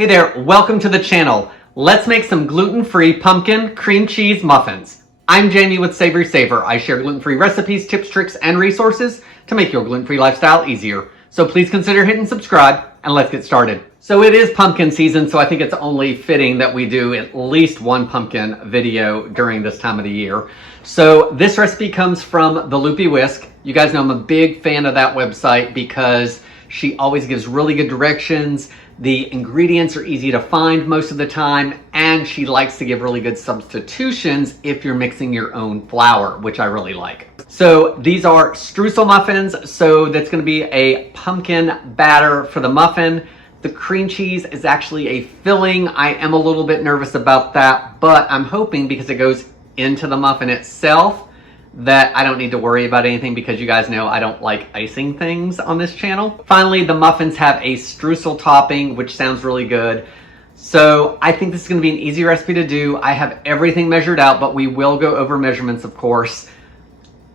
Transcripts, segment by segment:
Hey there, welcome to the channel. Let's make some gluten-free pumpkin cream cheese muffins. I'm Jamie with SavorySaver. I share gluten-free recipes, tips, tricks, and resources to make your gluten-free lifestyle easier. So please consider hitting subscribe and let's get started. So it is pumpkin season, so I think it's only fitting that we do at least one pumpkin video during this time of the year. So this recipe comes from the Loopy Whisk. You guys know I'm a big fan of that website because she always gives really good directions. The ingredients are easy to find most of the time, and she likes to give really good substitutions if you're mixing your own flour, which I really like. So these are streusel muffins, so that's going to be a pumpkin batter for the muffin. The cream cheese is actually a filling. I am a little bit nervous about that, but I'm hoping because it goes into the muffin itself that I don't need to worry about anything, because you guys know I don't like icing things on this channel. Finally, the muffins have a streusel topping, which sounds really good. So I think this is going to be an easy recipe to do. I have everything measured out, but we will go over measurements, of course.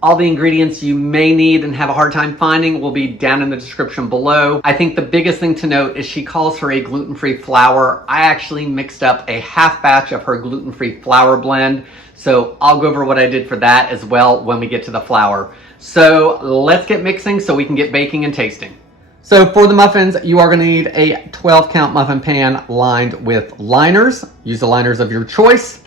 All the ingredients you may need and have a hard time finding will be down in the description below. I think the biggest thing to note is she calls for a gluten-free flour. I actually mixed up a half batch of her gluten-free flour blend, so I'll go over what I did for that as well when we get to the flour. So let's get mixing so we can get baking and tasting. So for the muffins, you are going to need a 12-count muffin pan lined with liners. Use the liners of your choice.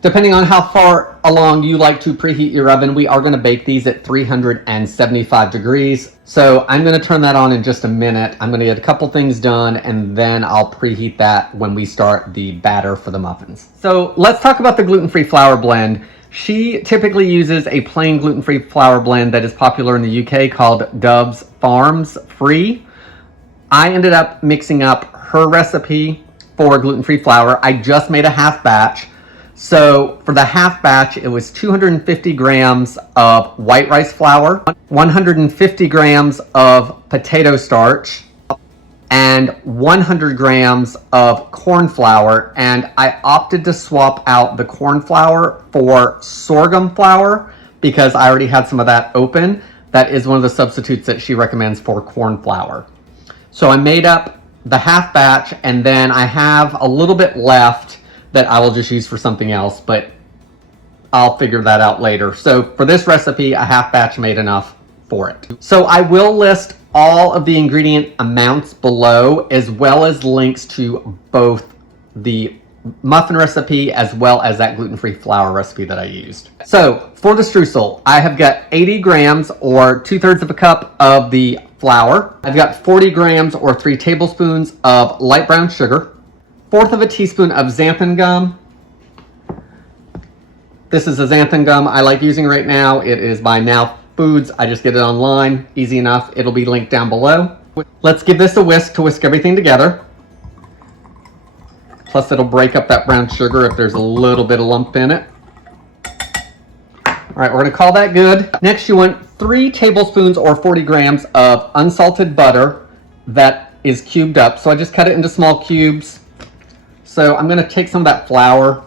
Depending on how far along you like to preheat your oven, we are going to bake these at 375 degrees. So I'm going to turn that on in just a minute. I'm going to get a couple things done, and then I'll preheat that when we start the batter for the muffins. So let's talk about the gluten-free flour blend. She typically uses a plain gluten-free flour blend that is popular in the UK called Dove's Farms Free. I ended up mixing up her recipe for gluten-free flour. I just made a half batch. So for the half batch, it was 250 grams of white rice flour, 150 grams of potato starch, and 100 grams of corn flour. And I opted to swap out the corn flour for sorghum flour because I already had some of that open. That is one of the substitutes that she recommends for corn flour. So I made up the half batch, and then I have a little bit left that I will just use for something else, but I'll figure that out later. So for this recipe, a half batch made enough for it. So I will list all of the ingredient amounts below, as well as links to both the muffin recipe as well as that gluten-free flour recipe that I used. So for the streusel, I have got 80 grams or 2/3 of a cup of the flour. I've got 40 grams or 3 tablespoons of light brown sugar, 1/4 of a teaspoon of xanthan gum. This is a xanthan gum I like using right now. It is by Now Foods. I just get it online. Easy enough. It'll be linked down below. Let's give this a whisk to whisk everything together. Plus it'll break up that brown sugar if there's a little bit of lump in it. All right, we're gonna call that good. Next, you want 3 tablespoons or 40 grams of unsalted butter that is cubed up. So I just cut it into small cubes. So I'm going to take some of that flour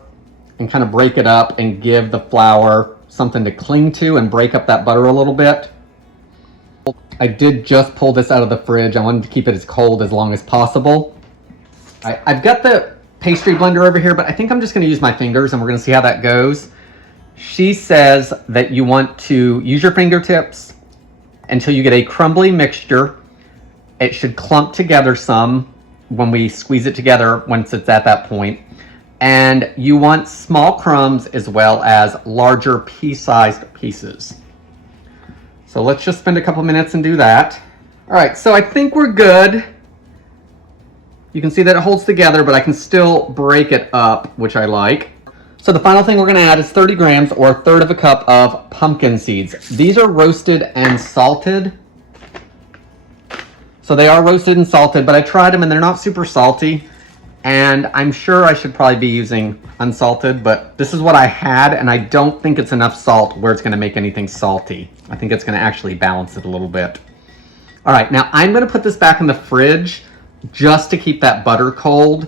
and kind of break it up and give the flour something to cling to and break up that butter a little bit. I did just pull this out of the fridge. I wanted to keep it as cold as long as possible. I've got the pastry blender over here, but I think I'm just going to use my fingers and we're going to see how that goes. She says that you want to use your fingertips until you get a crumbly mixture. It should clump together some when we squeeze it together once it's at that point. And you want small crumbs as well as larger pea-sized pieces. So let's just spend a couple minutes and do that. All right, so I think we're good. You can see that it holds together, but I can still break it up, which I like. So the final thing we're gonna add is 30 grams or 1/3 of a cup of pumpkin seeds. These are roasted and salted. So they are roasted and salted, but I tried them and they're not super salty. And I'm sure I should probably be using unsalted, but this is what I had, and I don't think it's enough salt where it's gonna make anything salty. I think it's gonna actually balance it a little bit. All right, now I'm gonna put this back in the fridge just to keep that butter cold,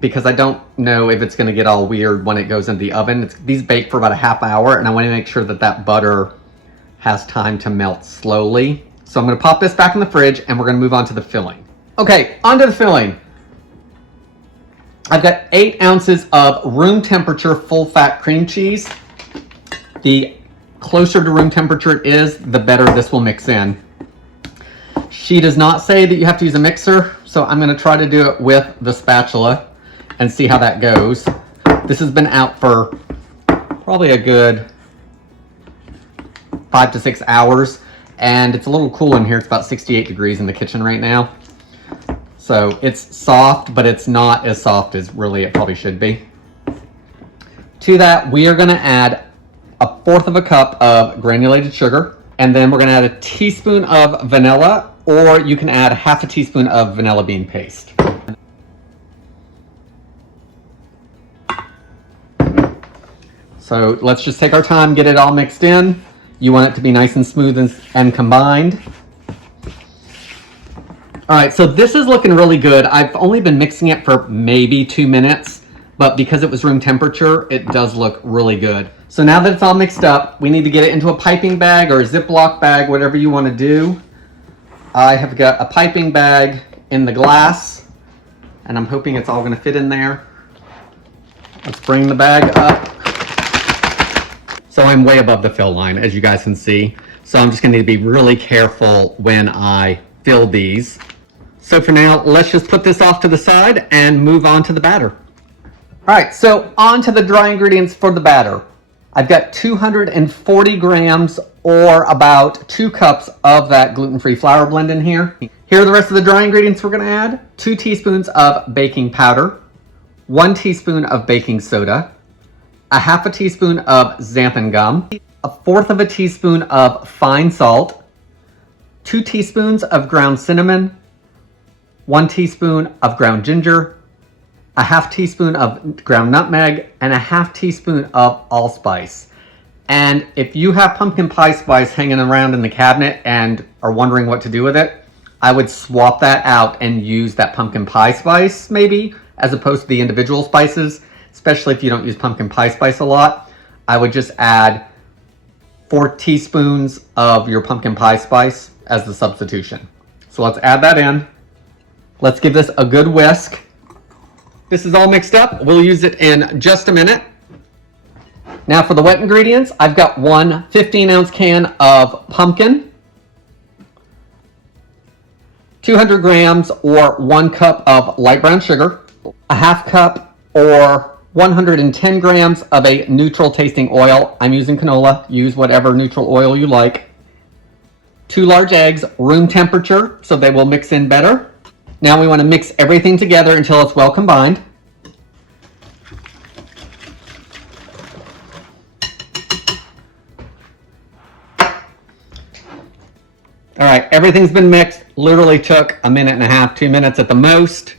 because I don't know if it's gonna get all weird when it goes in the oven. These bake for about a half hour, and I wanna make sure that that butter has time to melt slowly. So I'm gonna pop this back in the fridge and we're gonna move on to the filling. Okay, onto the filling. I've got 8 ounces of room temperature full fat cream cheese. The closer to room temperature it is, the better this will mix in. She does not say that you have to use a mixer, so I'm going to try to do it with the spatula and see how that goes. This has been out for probably a good 5 to 6 hours, and it's a little cool in here. It's about 68 degrees in the kitchen right now. So it's soft, but it's not as soft as really it probably should be. To that, we are going to add 1/4 cup of granulated sugar, and then we're going to add a teaspoon of vanilla, or you can add 1/2 teaspoon of vanilla bean paste. So let's just take our time, get it all mixed in. You want it to be nice and smooth and combined. All right, so this is looking really good. I've only been mixing it for maybe 2 minutes, but because it was room temperature, it does look really good. So now that it's all mixed up, we need to get it into a piping bag or a Ziploc bag, whatever you want to do. I have got a piping bag in the glass, and I'm hoping it's all going to fit in there. Let's bring the bag up. So I'm way above the fill line, as you guys can see. So I'm just going to need to be really careful when I fill these. So for now, let's just put this off to the side and move on to the batter. All right, so on to the dry ingredients for the batter. I've got 240 grams or about 2 cups of that gluten-free flour blend in here. Here are the rest of the dry ingredients we're gonna add. 2 teaspoons of baking powder, 1 teaspoon of baking soda, 1/2 teaspoon of xanthan gum, 1/4 teaspoon of fine salt, 2 teaspoons of ground cinnamon, 1 teaspoon of ground ginger, 1/2 teaspoon of ground nutmeg, and 1/2 teaspoon of allspice. And if you have pumpkin pie spice hanging around in the cabinet and are wondering what to do with it, I would swap that out and use that pumpkin pie spice maybe, as opposed to the individual spices, especially if you don't use pumpkin pie spice a lot. I would just add 4 teaspoons of your pumpkin pie spice as the substitution. So let's add that in. Let's give this a good whisk. This is all mixed up. We'll use it in just a minute. Now for the wet ingredients, I've got 1 15-ounce can of pumpkin, 200 grams or 1 cup of light brown sugar, 1/2 cup or 110 grams of a neutral tasting oil. I'm using canola. Use whatever neutral oil you like. 2 large eggs, room temperature, so they will mix in better. Now we want to mix everything together until it's well combined. All right, everything's been mixed. Literally took 1.5 minutes, 2 minutes at the most.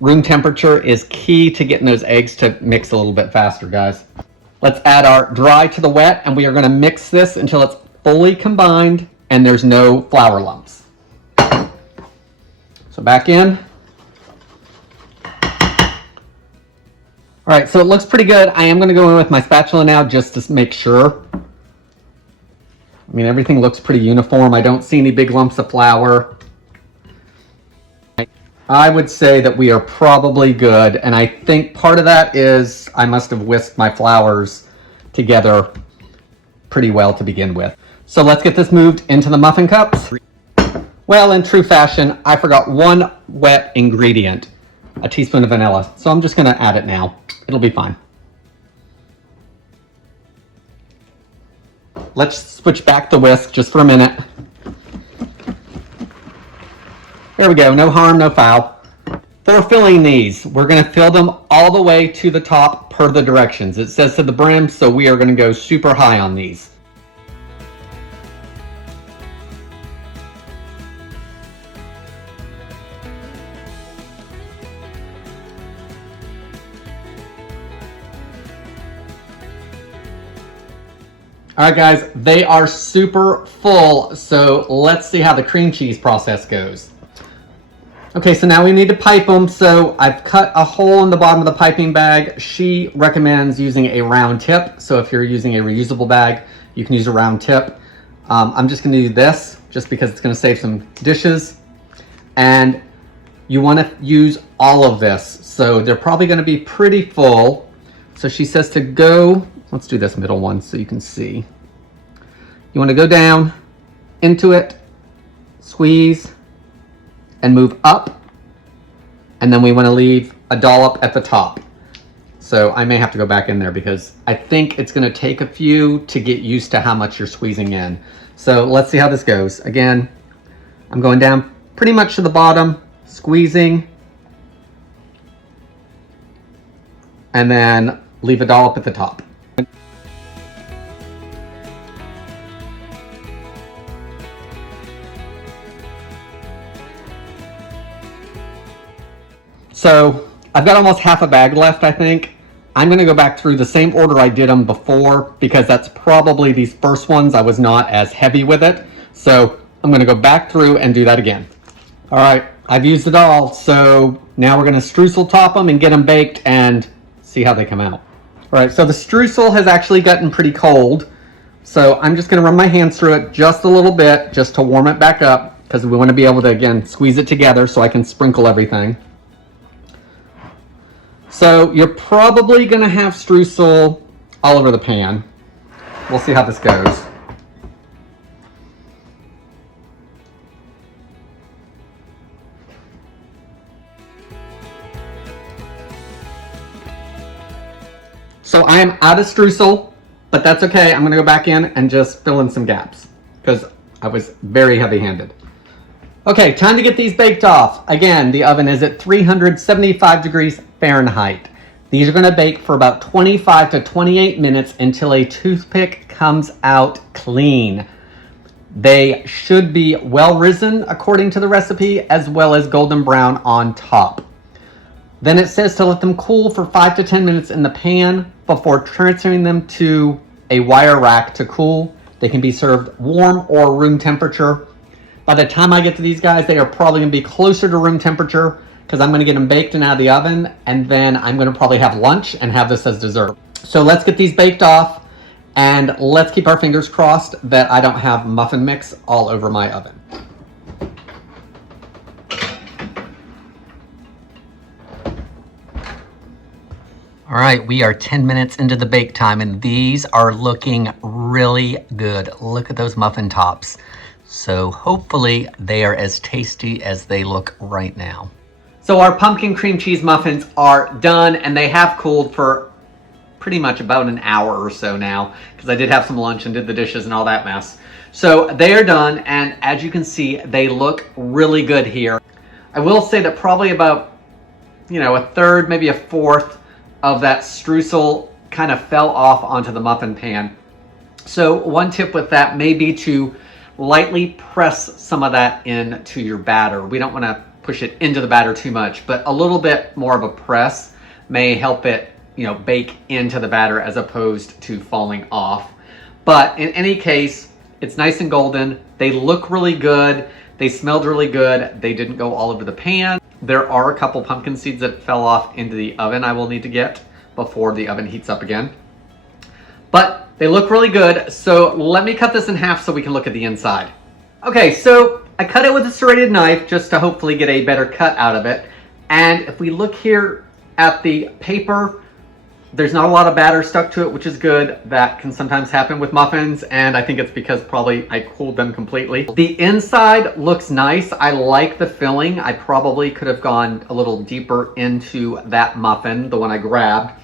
Room temperature is key to getting those eggs to mix a little bit faster, guys. Let's add our dry to the wet, and we are going to mix this until it's fully combined and there's no flour lumps. So back in. All right, so it looks pretty good. I am going to go in with my spatula now just to make sure. I mean, everything looks pretty uniform. I don't see any big lumps of flour. I would say that we are probably good, and I think part of that is I must have whisked my flours together pretty well to begin with. So let's get this moved into the muffin cups. Well, in true fashion, I forgot 1 wet ingredient, a teaspoon of vanilla. So I'm just going to add it now. It'll be fine. Let's switch back the whisk just for a minute. There we go, no harm, no foul. For filling these, we're going to fill them all the way to the top per the directions. It says to the brim, so we are going to go super high on these. All right, guys, they are super full, so let's see how the cream cheese process goes. Okay, so now we need to pipe them, so I've cut a hole in the bottom of the piping bag. She recommends using a round tip, so if you're using a reusable bag, you can use a round tip. I'm just gonna do this, just because it's gonna save some dishes. And you want to use all of this. So they're probably going to be pretty full. So she says to go, let's do this middle one so you can see. You want to go down into it, squeeze, and move up. And then we want to leave a dollop at the top. So I may have to go back in there because I think it's going to take a few to get used to how much you're squeezing in. So let's see how this goes. Again, I'm going down pretty much to the bottom, squeezing, and then leave a dollop at the top. So I've got almost half a bag left, I think. I'm going to go back through the same order I did them before because that's probably these first ones I was not as heavy with it. So I'm going to go back through and do that again. All right, I've used it all. So now we're going to streusel top them and get them baked and see how they come out. All right, so the streusel has actually gotten pretty cold. So I'm just going to run my hands through it just a little bit just to warm it back up because we want to be able to, again, squeeze it together so I can sprinkle everything. So you're probably going to have streusel all over the pan. We'll see how this goes. So I am out of streusel, but that's okay. I'm going to go back in and just fill in some gaps because I was very heavy-handed. Okay, time to get these baked off. Again, the oven is at 375 degrees Fahrenheit. These are going to bake for about 25 to 28 minutes until a toothpick comes out clean. They should be well risen according to the recipe, as well as golden brown on top. Then it says to let them cool for 5 to 10 minutes in the pan before transferring them to a wire rack to cool. They can be served warm or room temperature. By the time I get to these guys, they are probably going to be closer to room temperature because I'm going to get them baked and out of the oven, and then I'm going to probably have lunch and have this as dessert. So let's get these baked off, and let's keep our fingers crossed that I don't have muffin mix all over my oven. All right, we are 10 minutes into the bake time, and these are looking really good. Look at those muffin tops. So hopefully they are as tasty as they look right now. So our pumpkin cream cheese muffins are done, and they have cooled for pretty much about an hour or so now because I did have some lunch and did the dishes and all that mess. So they are done, and as you can see, they look really good here. I will say that probably about, a third, maybe a fourth of that streusel kind of fell off onto the muffin pan. So one tip with that may be to lightly press some of that into your batter. We don't want to push it into the batter too much, but a little bit more of a press may help it, bake into the batter as opposed to falling off. But in any case, it's nice and golden. They look really good. They smelled really good. They didn't go all over the pan. There are a couple pumpkin seeds that fell off into the oven I will need to get before the oven heats up again. But they look really good. So let me cut this in half so we can look at the inside. Okay, so I cut it with a serrated knife just to hopefully get a better cut out of it. And if we look here at the paper, there's not a lot of batter stuck to it, which is good. That can sometimes happen with muffins, and I think it's because probably I cooled them completely. The inside looks nice. I like the filling. I probably could have gone a little deeper into that muffin, the one I grabbed.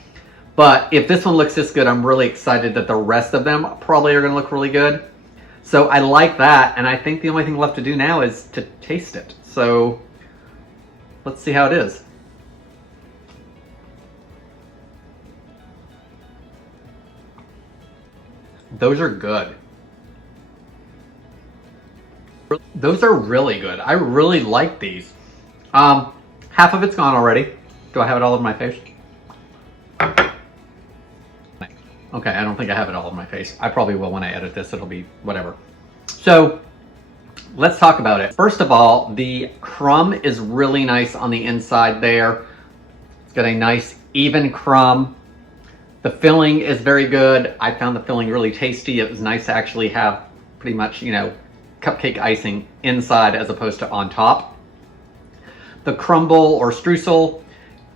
But if this one looks this good, I'm really excited that the rest of them probably are going to look really good. So I like that, and I think the only thing left to do now is to taste it. So let's see how it is. Those are good. Those are really good. I really like these. Half of it's gone already. Do I have it all over my face? Okay, I don't think I have it all over my face. I probably will when I edit this. It'll be whatever. So let's talk about it. First of all, the crumb is really nice on the inside there. It's got a nice even crumb. The filling is very good. I found the filling really tasty. It was nice to actually have pretty much, cupcake icing inside as opposed to on top. The crumble or streusel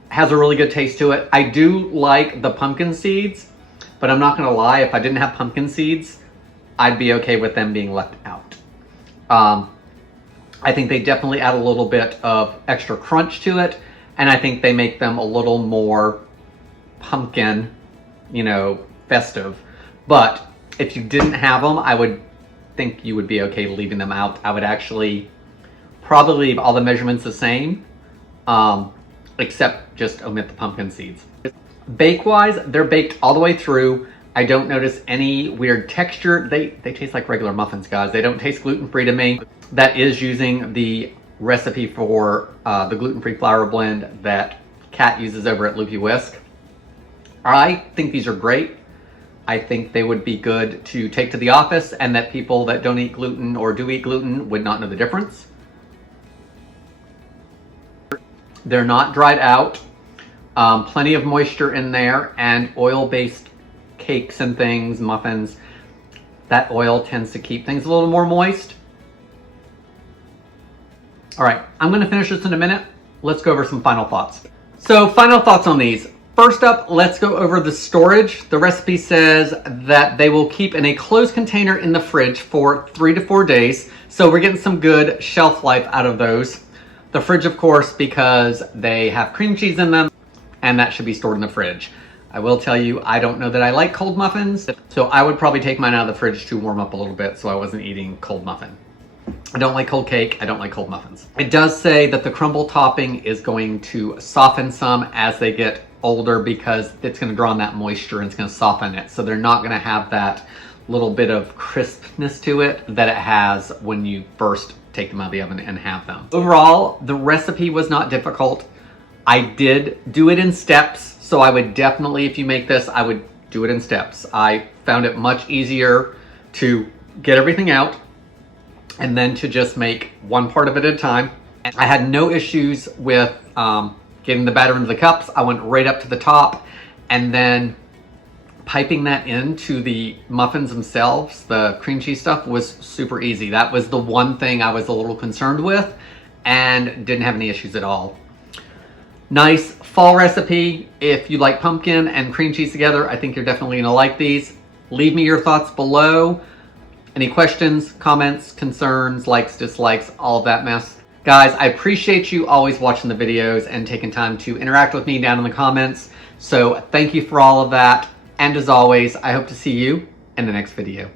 has a really good taste to it. I do like the pumpkin seeds, but I'm not gonna lie, if I didn't have pumpkin seeds, I'd be okay with them being left out. I think they definitely add a little bit of extra crunch to it, and I think they make them a little more pumpkin, you know, festive. But if you didn't have them, I would think you would be okay leaving them out. I would actually probably leave all the measurements the same, except just omit the pumpkin seeds. Bake-wise, they're baked all the way through. I don't notice any weird texture. They taste like regular muffins, guys. They don't taste gluten-free to me. That is using the recipe for the Gluten Free Flour Blend that Kat uses over at Loopy Whisk. I think these are great. I think they would be good to take to the office, and that people that don't eat gluten or do eat gluten would not know the difference. They're not dried out. Plenty of moisture in there, and oil-based cakes and things, muffins, that oil tends to keep things a little more moist. All right, I'm gonna finish this in a minute. Let's go over some final thoughts. So final thoughts on these. First up, let's go over the storage. The recipe says that they will keep in a closed container in the fridge for 3 to 4 days. So we're getting some good shelf life out of those. The fridge, of course, because they have cream cheese in them, and that should be stored in the fridge. I will tell you, I don't know that I like cold muffins, so I would probably take mine out of the fridge to warm up a little bit so I wasn't eating cold muffin. I don't like cold cake, I don't like cold muffins. It does say that the crumble topping is going to soften some as they get older because it's going to draw on that moisture and it's going to soften it. So they're not going to have that little bit of crispness to it that it has when you first take them out of the oven and have them. Overall, the recipe was not difficult. I did do it in steps, so I would definitely, if you make this, I would do it in steps. I found it much easier to get everything out and then to just make one part of it at a time. I had no issues with getting the batter into the cups. I went right up to the top, and then piping that into the muffins themselves, the cream cheese stuff, was super easy. That was the one thing I was a little concerned with, and didn't have any issues at all. Nice fall recipe. If you like pumpkin and cream cheese together, I think you're definitely gonna like these. Leave me your thoughts below. Any questions, comments, concerns, likes, dislikes, all of that mess. Guys, I appreciate you always watching the videos and taking time to interact with me down in the comments. So thank you for all of that. And as always, I hope to see you in the next video.